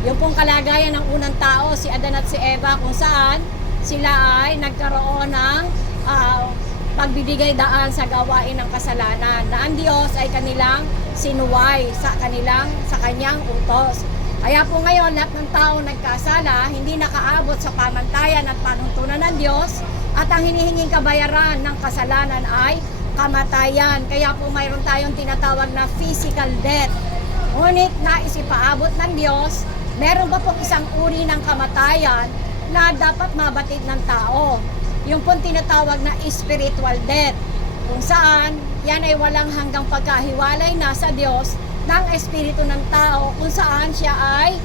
Yung pong kalagayan ng unang tao, si Adan at si Eva, kung saan sila ay nagkaroon ng pagbibigay daan sa gawain ng kasalanan, na ang Diyos ay kanilang sinuway sa kanyang utos. Kaya po ngayon, lahat ng tao nagkasala, hindi nakaabot sa pamantayan at panuntunan ng Diyos, at ang hinihinging kabayaran ng kasalanan ay kamatayan. Kaya po mayroon tayong tinatawag na physical death. Ngunit nais ipaabot ng Diyos, meron ba pong isang uri ng kamatayan na dapat mabatid ng tao? Yung pong tinatawag na spiritual death, kung saan yan ay walang hanggang pagkahiwalay na sa Diyos ng espiritu ng tao, kung saan siya ay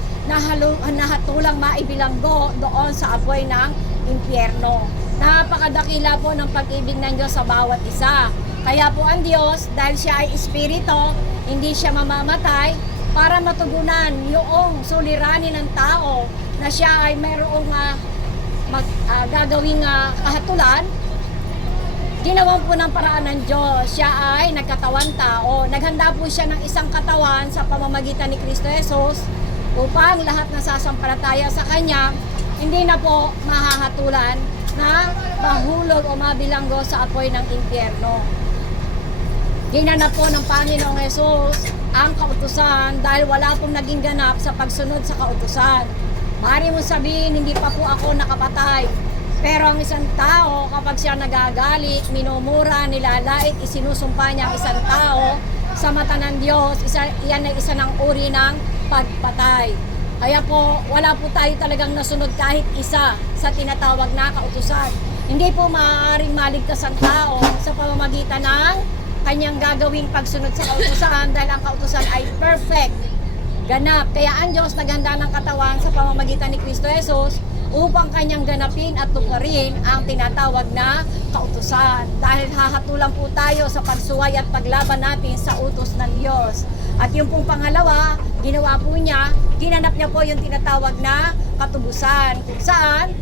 nahatulang maibilanggo doon sa apoy ng impyerno. Napakadakila po ng pag-ibig ng Diyos sa bawat isa. Kaya po ang Diyos, dahil siya ay espiritu, hindi siya mamamatay, para matugunan yung suliranin ng tao na siya ay mayroong gagawing kahatulan. Ginawan po ng paraan ng Diyos, siya ay nagkatawan tao. Naghanda po siya ng isang katawan sa pamamagitan ni Kristo Jesus upang lahat na sasampalataya sa Kanya, hindi na po mahahatulan na mahulog o mabilanggo sa apoy ng impyerno. Ginanap po ng Panginoong Jesus ang kautusan dahil wala pong naging ganap sa pagsunod sa kautusan. Maaari mo sabihin, hindi pa po ako nakapatay. Pero ang isang tao, kapag siya nagagalit, minumura, nilalait, isinusumpa niya ang isang tao sa mata ng Diyos, yan ay isa ng uri ng pagpatay. Kaya po, wala po tayo talagang nasunod kahit isa sa tinatawag na kautusan. Hindi po maaaring maligtas ang tao sa pamamagitan ng kanyang gagawing pagsunod sa kautusan, dahil ang kautusan ay perfect, ganap. Kaya ang Diyos naghanda ng katawan sa pamamagitan ni Kristo Jesus upang kanyang ganapin at tuparin ang tinatawag na kautusan. Dahil hahatulan po tayo sa pagsuway at paglaban natin sa utos ng Diyos. At yung pong pangalawa, ginawa po niya, ginanap niya po yung tinatawag na katubusan, kung saan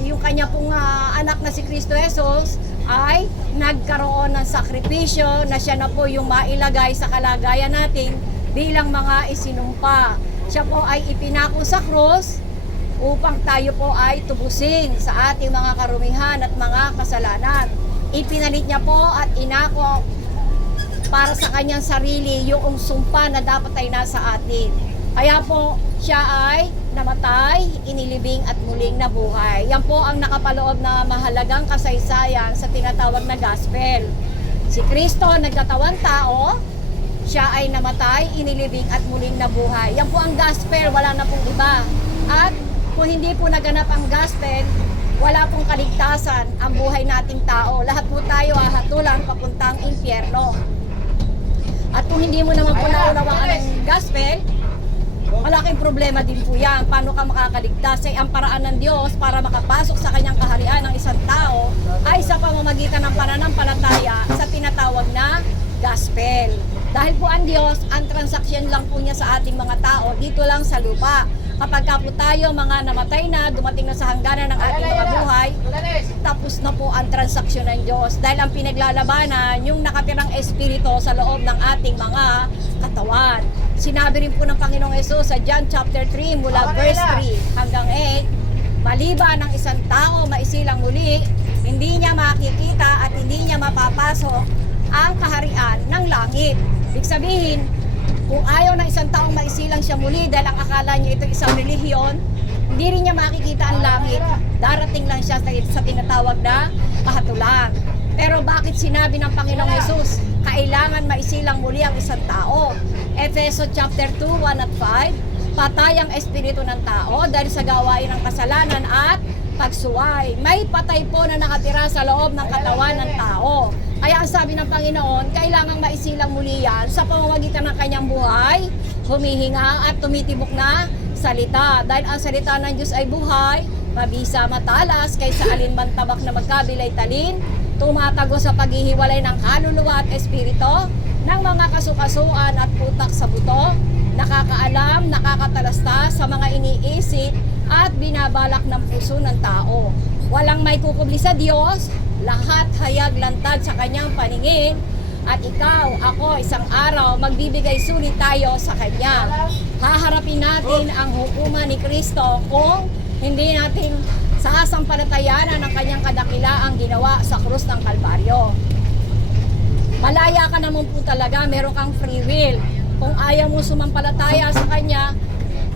yung kanya pong anak na si Kristo Jesus ay nagkaroon ng sakripisyo na siya na po yung mailagay sa kalagayan natin bilang mga isinumpa. Siya po ay ipinako sa krus upang tayo po ay tubusin sa ating mga karumihan at mga kasalanan. Ipinalit niya po at inako para sa kanyang sarili yung sumpa na dapat ay nasa atin. Kaya po siya ay namatay, inilibing at muling nabuhay. Yan po ang nakapaloob na mahalagang kasaysayan sa tinatawag na gospel. Si Kristo nagkatawan tao, siya ay namatay, inilibing at muling nabuhay. Yan po ang gospel, wala na pong iba. At kung hindi po naganap ang gospel, wala pong kaligtasan ang buhay nating tao. Lahat po tayo hahatulan papuntang impyerno. At kung hindi mo naman po naunawaan ang gospel, malaking problema din po yan. Paano ka makakaligtas? Ay ang paraan ng Diyos para makapasok sa kanyang kaharian ng isang tao ay sa pamamagitan ng pananampalataya sa tinatawag na gospel. Dahil po ang Diyos, ang transaksyon lang po niya sa ating mga tao dito lang sa lupa. Kapag po tayo mga namatay na, dumating na sa hangganan ng ating mga buhay, tapos na po ang transaksyon ng Diyos. Dahil ang pinaglalabanan, yung nakatirang espiritu sa loob ng ating mga katawan. Sinabi rin po ng Panginoong Hesus sa John chapter 3 mula verse 3 hanggang 8, maliban ng isang tao maisilang muli, hindi niya makikita at hindi niya mapapasok ang kaharian ng langit. Ibig sabihin, kung ayaw ng isang taong maisilang siya muli dahil ang akala niya ito isang relihiyon, hindi rin niya makikita ang langit. Darating lang siya sa tinatawag na kahatulan. Pero bakit sinabi ng Panginoong Hesus, kailangan maisilang muli ang isang tao? Efeso chapter 2, 1 at 5, patay ang espiritu ng tao dahil sa gawain ng kasalanan at pagsuway. May patay po na nakatira sa loob ng katawan ng tao. Kaya ang sabi ng Panginoon, kailangang maisilang muli yan sa pamamagitan ng kanyang buhay, humihinga at tumitibok na salita. Dahil ang salita ng Diyos ay buhay, mabisa, matalas, kaysa alinman tabak na magkabilay talin, tumatago sa paghihiwalay ng kaluluwa at espiritu, ng mga kasukasuan at putak sa buto, nakakaalam, nakakatalasta sa mga iniisip at binabalak ng puso ng tao. Walang may kukubli sa Diyos, lahat hayag lantad sa kanyang paningin, at ikaw, ako, isang araw, magbibigay sulit tayo sa Kanya. haharapin natin ang hukuman ni Kristo kung hindi natin sasampalatayanan ang kanyang kadakilaang ginawa sa krus ng Kalbaryo. Malaya ka naman po talaga, meron kang free will. Kung ayaw mo sumampalataya sa kanya,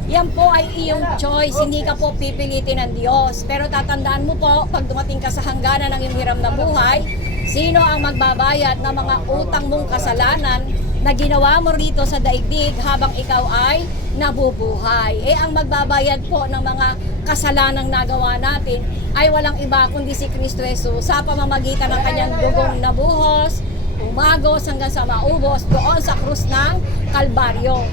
yan po ay iyong choice, hindi ka po pipilitin ng Diyos. Pero tatandaan mo po, pag dumating ka sa hangganan ng iyong hiram na buhay, sino ang magbabayad ng mga utang mong kasalanan na ginawa mo rito sa daigdig habang ikaw ay nabubuhay? Ang magbabayad po ng mga kasalanang nagawa natin ay walang iba kundi si Kristo Jesus sa pamamagitan ng kanyang dugong nabuhos, umagos hanggang sa maubos doon sa krus ng Kalbaryo.